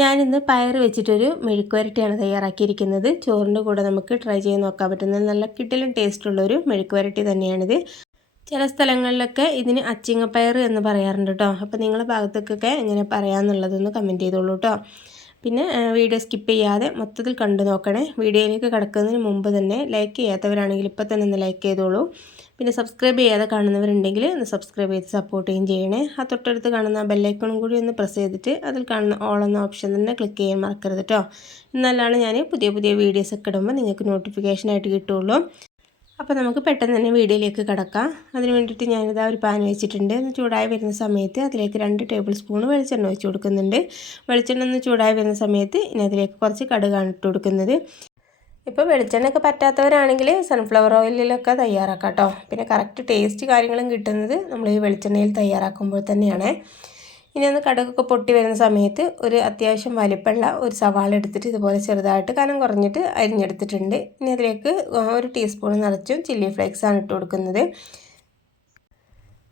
ഞാനിന്ന് പയർ വെച്ചിട്ടൊരു മെഴുക്ക് വരട്ടിയാണ് തയ്യാറാക്കിയിരിക്കുന്നത്. ചോറിൻ്റെ കൂടെ നമുക്ക് ട്രൈ ചെയ്ത് നോക്കാൻ പറ്റുന്ന നല്ല കിടിലൻ ടേസ്റ്റുള്ളൊരു മെഴുക്ക് വരട്ടി തന്നെയാണിത്. ചില സ്ഥലങ്ങളിലൊക്കെ ഇതിന് അച്ചിങ്ങപ്പയർ എന്ന് പറയാറുണ്ട് കേട്ടോ. അപ്പോൾ നിങ്ങളുടെ ഭാഗത്തേക്കൊക്കെ എങ്ങനെ പറയാമെന്നുള്ളതൊന്ന് കമൻറ്റ് ചെയ്തോളൂ കേട്ടോ. പിന്നെ വീഡിയോ സ്കിപ്പ് ചെയ്യാതെ മൊത്തത്തിൽ കണ്ടു നോക്കണേ. വീഡിയോയിലേക്ക് കിടക്കുന്നതിന് മുമ്പ് തന്നെ ലൈക്ക് ചെയ്യാത്തവരാണെങ്കിൽ ഇപ്പോൾ തന്നെ ഒന്ന് ലൈക്ക് ചെയ്തോളൂ. പിന്നെ സബ്സ്ക്രൈബ് ചെയ്യാതെ കാണുന്നവരുണ്ടെങ്കിൽ ഒന്ന് സബ്സ്ക്രൈബ് ചെയ്ത് സപ്പോർട്ട് ചെയ്യുകയും ചെയ്യണേ. ആ തൊട്ടടുത്ത് കാണുന്ന ബെല്ലൈക്കണും കൂടി ഒന്ന് പ്രസ് ചെയ്തിട്ട് അതിൽ കാണുന്ന ഓൾ എന്ന ഓപ്ഷൻ തന്നെ ക്ലിക്ക് ചെയ്യാൻ മറക്കരുത് കേട്ടോ. എന്നാലാണ് ഞാൻ പുതിയ പുതിയ വീഡിയോസൊക്കെ ഇടുമ്പോൾ നിങ്ങൾക്ക് നോട്ടിഫിക്കേഷനായിട്ട് കിട്ടുള്ളൂ. അപ്പോൾ നമുക്ക് പെട്ടെന്ന് തന്നെ വീഡിയോയിലേക്ക് കിടക്കാം. അതിന് വേണ്ടിയിട്ട് ഞാനിതാ ഒരു പാൻ വെച്ചിട്ടുണ്ട്. ഒന്ന് ചൂടായി വരുന്ന സമയത്ത് അതിലേക്ക് 2 ടേബിൾ സ്പൂൺ വെളിച്ചെണ്ണ ഒഴിച്ച് കൊടുക്കുന്നുണ്ട്. വെളിച്ചെണ്ണ ഒന്ന് ചൂടായി വരുന്ന സമയത്ത് ഇനി അതിലേക്ക് കുറച്ച് കടുകാണ് ഇട്ട് കൊടുക്കുന്നത്. ഇപ്പോൾ വെളിച്ചെണ്ണയൊക്കെ പറ്റാത്തവരാണെങ്കിൽ സൺഫ്ലവർ ഓയിലിലൊക്കെ തയ്യാറാക്കാം കേട്ടോ. പിന്നെ കറക്റ്റ് ടേസ്റ്റ് കാര്യങ്ങളും കിട്ടുന്നത് നമ്മൾ ഈ വെളിച്ചെണ്ണയിൽ തയ്യാറാക്കുമ്പോൾ തന്നെയാണ്. ഇനി ഒന്ന് കടുകൊക്കെ പൊട്ടി വരുന്ന സമയത്ത് ഒരു അത്യാവശ്യം വലിപ്പമുള്ള ഒരു സവാള എടുത്തിട്ട് ഇതുപോലെ ചെറുതായിട്ട് കനം കുറഞ്ഞിട്ട് അരിഞ്ഞെടുത്തിട്ടുണ്ട്. ഇനി അതിലേക്ക് 1 ടീസ്പൂൺ നിറച്ചും ചില്ലി ഫ്ലേക്സാണ് ഇട്ട് കൊടുക്കുന്നത്.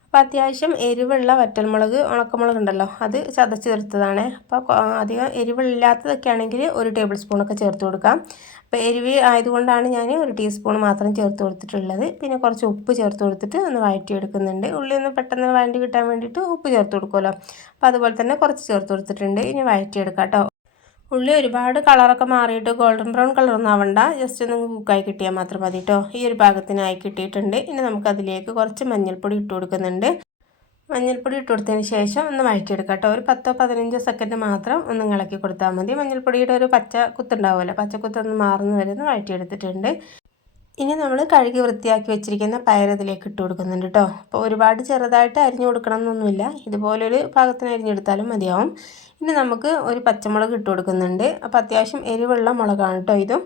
അപ്പോൾ അത്യാവശ്യം എരിവുള്ള വറ്റൽമുളക്, ഉണക്കമുളക് ഉണ്ടല്ലോ, അത് ചതച്ച് ചേർത്തതാണ്. അപ്പോൾ അധികം എരിവില്ലാത്തതൊക്കെ ആണെങ്കിൽ 1 ടേബിൾ സ്പൂണൊക്കെ ചേർത്ത് കൊടുക്കാം. അപ്പോൾ എരിവ് ആയതുകൊണ്ടാണ് ഞാൻ 1 ടീസ്പൂൺ മാത്രം ചേർത്ത് കൊടുത്തിട്ടുള്ളത്. പിന്നെ കുറച്ച് ഉപ്പ് ചേർത്ത് കൊടുത്തിട്ട് ഒന്ന് വഴറ്റിയെടുക്കുന്നുണ്ട്. ഉള്ളി ഒന്ന് പെട്ടെന്ന് വഴറ്റി കിട്ടാൻ വേണ്ടിയിട്ട് ഉപ്പ് ചേർത്ത് കൊടുക്കുമല്ലോ, അപ്പോൾ അതുപോലെ തന്നെ കുറച്ച് ചേർത്ത് കൊടുത്തിട്ടുണ്ട്. ഇനി വഴറ്റിയെടുക്കാം കേട്ടോ. ഉള്ളി ഒരുപാട് കളറൊക്കെ മാറിയിട്ട് ഗോൾഡൻ ബ്രൗൺ കളറൊന്നും ആവണ്ട, ജസ്റ്റ് ഒന്ന് കുക്കായി കിട്ടിയാൽ മാത്രം മതി കേട്ടോ. ഈ ഒരു പാകത്തിനായി കിട്ടിയിട്ടുണ്ട്. ഇനി നമുക്കതിലേക്ക് കുറച്ച് മഞ്ഞൾപ്പൊടി ഇട്ട് കൊടുക്കുന്നുണ്ട്. മഞ്ഞൾപ്പൊടി ഇട്ട് കൊടുത്തതിന് ശേഷം ഒന്ന് വഴറ്റിയെടുക്കാം കേട്ടോ. ഒരു 10-15 സെക്കൻഡ് മാത്രം ഒന്ന് ഇളക്കി കൊടുത്താൽ മതി. മഞ്ഞൾപ്പൊടിയുടെ ഒരു പച്ച കുത്തുണ്ടാവുമല്ലോ, പച്ചക്കുത്തൊന്ന് മാറുന്ന വരെ ഒന്ന് വഴറ്റിയെടുത്തിട്ടുണ്ട്. ഇനി നമ്മൾ കഴുകി വൃത്തിയാക്കി വെച്ചിരിക്കുന്ന പയർ ഇതിലേക്ക് ഇട്ട് കൊടുക്കുന്നുണ്ട് കേട്ടോ. അപ്പോൾ ഒരുപാട് ചെറുതായിട്ട് അരിഞ്ഞു കൊടുക്കണം എന്നൊന്നുമില്ല, ഇതുപോലൊരു പാകത്തിന് അരിഞ്ഞെടുത്താലും മതിയാവും. ഇനി നമുക്ക് ഒരു പച്ചമുളക് ഇട്ട് കൊടുക്കുന്നുണ്ട്. അപ്പോൾ അത്യാവശ്യം എരിവുള്ള മുളകാണ് കേട്ടോ ഇതും.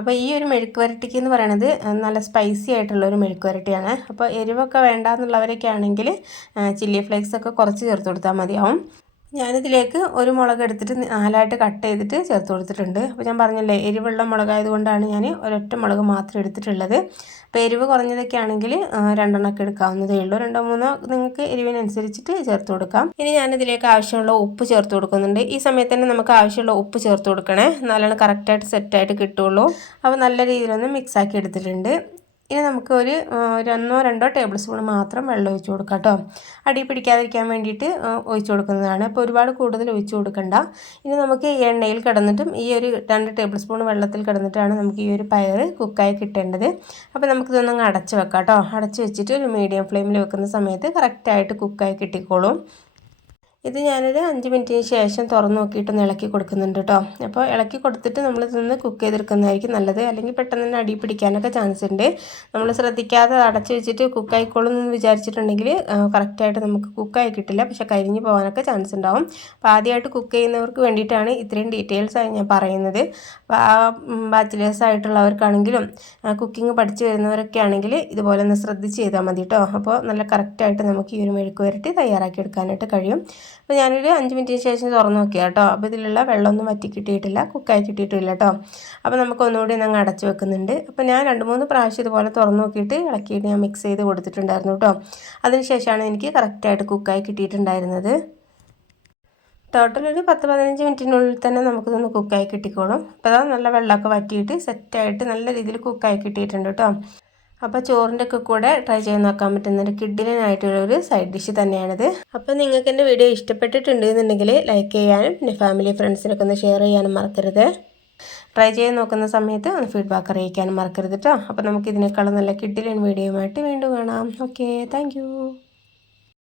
അപ്പോൾ ഈ ഒരു മെഴുക്ക് വരട്ടിക്ക് എന്ന് പറയുന്നത് നല്ല സ്പൈസി ആയിട്ടുള്ളൊരു മെഴുക്ക് വരട്ടിയാണ്. അപ്പോൾ എരിവൊക്കെ വേണ്ടാന്നുള്ളവരൊക്കെ ആണെങ്കിൽ ചില്ലി ഫ്ലേക്സൊക്കെ കുറച്ച് ചേർത്ത് കൊടുത്താൽ മതിയാവും. ഞാനിതിലേക്ക് ഒരു മുളക് എടുത്തിട്ട് 4ആയിട്ട് കട്ട് ചെയ്തിട്ട് ചേർത്ത് കൊടുത്തിട്ടുണ്ട്. അപ്പോൾ ഞാൻ പറഞ്ഞില്ലേ, എരിവുള്ള മുളകായതുകൊണ്ടാണ് ഞാൻ ഒരൊറ്റ മുളക് മാത്രം എടുത്തിട്ടുള്ളത്. അപ്പോൾ എരിവ് കുറഞ്ഞതൊക്കെ ആണെങ്കിൽ 2 എണ്ണമൊക്കെ എടുക്കാവുന്നതേ ഉള്ളൂ. 2-3 നിങ്ങൾക്ക് എരിവിനനുസരിച്ചിട്ട് ചേർത്ത് കൊടുക്കാം. ഇനി ഞാനിതിലേക്ക് ആവശ്യമുള്ള ഉപ്പ് ചേർത്ത് കൊടുക്കുന്നുണ്ട്. ഈ സമയത്ത് തന്നെ നമുക്ക് ആവശ്യമുള്ള ഉപ്പ് ചേർത്ത് കൊടുക്കണേ, എന്നാലാണ് കറക്റ്റായിട്ട് സെറ്റായിട്ട് കിട്ടുള്ളൂ. അപ്പോൾ നല്ല രീതിയിലൊന്ന് മിക്സാക്കി എടുത്തിട്ടുണ്ട്. ഇനി നമുക്ക് ഒരു 1-2 ടേബിൾ സ്പൂൺ മാത്രം വെള്ളം ഒഴിച്ച് കൊടുക്കാം കേട്ടോ. അടി പിടിക്കാതിരിക്കാൻ വേണ്ടിയിട്ട് ഒഴിച്ച് കൊടുക്കുന്നതാണ്. അപ്പോൾ ഒരുപാട് കൂടുതൽ ഒഴിച്ച് കൊടുക്കണ്ട. ഇനി നമുക്ക് ഈ എണ്ണയിൽ കിടന്നിട്ടും ഈ ഒരു 2 ടേബിൾ സ്പൂൺ വെള്ളത്തിൽ കിടന്നിട്ടാണ് നമുക്ക് ഈ ഒരു പയർ കുക്കായി കിട്ടേണ്ടത്. അപ്പോൾ നമുക്കിതൊന്നങ്ങ് അടച്ച് വെക്കാം കേട്ടോ. അടച്ച് വെച്ചിട്ട് ഒരു മീഡിയം ഫ്ലെയിമിൽ വെക്കുന്ന സമയത്ത് കറക്റ്റായിട്ട് കുക്കായി കിട്ടിക്കോളും. ഇത് ഞാനൊരു 5 മിനിറ്റിന് ശേഷം തുറന്ന് നോക്കിയിട്ടൊന്ന് ഇളക്കി കൊടുക്കുന്നുണ്ട് കേട്ടോ. അപ്പോൾ ഇളക്കി കൊടുത്തിട്ട് നമ്മളിതൊന്ന് കുക്ക് ചെയ്തെടുക്കുന്നതായിരിക്കും നല്ലത്, അല്ലെങ്കിൽ പെട്ടെന്ന് തന്നെ അടി പിടിക്കാനൊക്കെ ചാൻസ് ഉണ്ട്. നമ്മൾ ശ്രദ്ധിക്കാതെ അടച്ച് വെച്ചിട്ട് കുക്കായിക്കോളും എന്ന് വിചാരിച്ചിട്ടുണ്ടെങ്കിൽ കറക്റ്റായിട്ട് നമുക്ക് കുക്കായി കിട്ടില്ല, പക്ഷേ കരിഞ്ഞ് പോകാനൊക്കെ ചാൻസ് ഉണ്ടാവും. അപ്പോൾ ആദ്യമായിട്ട് കുക്ക് ചെയ്യുന്നവർക്ക് വേണ്ടിയിട്ടാണ് ഇത്രയും ഡീറ്റെയിൽസായി ഞാൻ പറയുന്നത്. അപ്പോൾ ബാച്ചിലേഴ്സ് ആയിട്ടുള്ളവർക്കാണെങ്കിലും കുക്കിംഗ് പഠിച്ച് വരുന്നവരൊക്കെ ആണെങ്കിൽ ഇതുപോലെ ഒന്ന് ശ്രദ്ധിച്ച് ചെയ്താൽ മതി കേട്ടോ. അപ്പോൾ നല്ല കറക്റ്റായിട്ട് നമുക്ക് ഈ ഒരു മെഴുക്ക് വരട്ടി തയ്യാറാക്കി എടുക്കാനായിട്ട് കഴിയും. അപ്പോൾ ഞാനൊരു 5 മിനിറ്റിന് ശേഷം തുറന്ന് നോക്കിയാൽ കേട്ടോ. അപ്പോൾ ഇതിലുള്ള വെള്ളമൊന്നും വറ്റി കിട്ടിയിട്ടില്ല, കുക്കായി കിട്ടിയിട്ടില്ല കേട്ടോ. അപ്പോൾ നമുക്ക് ഒന്നുകൂടി അങ്ങ് അടച്ച് വെക്കുന്നുണ്ട്. അപ്പോൾ ഞാൻ 2-3 പ്രാവശ്യം ഇതുപോലെ തുറന്ന് നോക്കിയിട്ട് ഇളക്കിയിട്ട് ഞാൻ മിക്സ് ചെയ്ത് കൊടുത്തിട്ടുണ്ടായിരുന്നു കേട്ടോ. അതിനുശേഷമാണ് എനിക്ക് കറക്റ്റായിട്ട് കുക്കായി കിട്ടിയിട്ടുണ്ടായിരുന്നത്. ടോട്ടൽ ഒരു 10-15 മിനിറ്റിനുള്ളിൽ തന്നെ നമുക്കിതൊന്ന് കുക്കായി കിട്ടിക്കോളും. അപ്പോൾ അതാ നല്ല വെള്ളമൊക്കെ വറ്റിയിട്ട് സെറ്റായിട്ട് നല്ല രീതിയിൽ കുക്കായി കിട്ടിയിട്ടുണ്ട് കേട്ടോ. അപ്പോൾ ചോറിൻ്റെ ഒക്കെ കൂടെ ട്രൈ ചെയ്ത് നോക്കാൻ പറ്റുന്നൊരു കിഡിലനായിട്ടുള്ളൊരു സൈഡ് ഡിഷ് തന്നെയാണിത്. അപ്പോൾ നിങ്ങൾക്ക് എൻ്റെ വീഡിയോ ഇഷ്ടപ്പെട്ടിട്ടുണ്ട് എന്നുണ്ടെങ്കിൽ ലൈക്ക് ചെയ്യാനും പിന്നെ ഫാമിലി ഫ്രണ്ട്സിനൊക്കെ ഒന്ന് ഷെയർ ചെയ്യാനും മറക്കരുത്. ട്രൈ ചെയ്ത് നോക്കുന്ന സമയത്ത് ഒന്ന് ഫീഡ്ബാക്ക് അറിയിക്കാനും മറക്കരുത് കേട്ടോ. അപ്പോൾ നമുക്ക് ഇതിനേക്കാളും നല്ല കിഡിലൻ വീഡിയോയുമായിട്ട് വീണ്ടും കാണാം. Okay, thank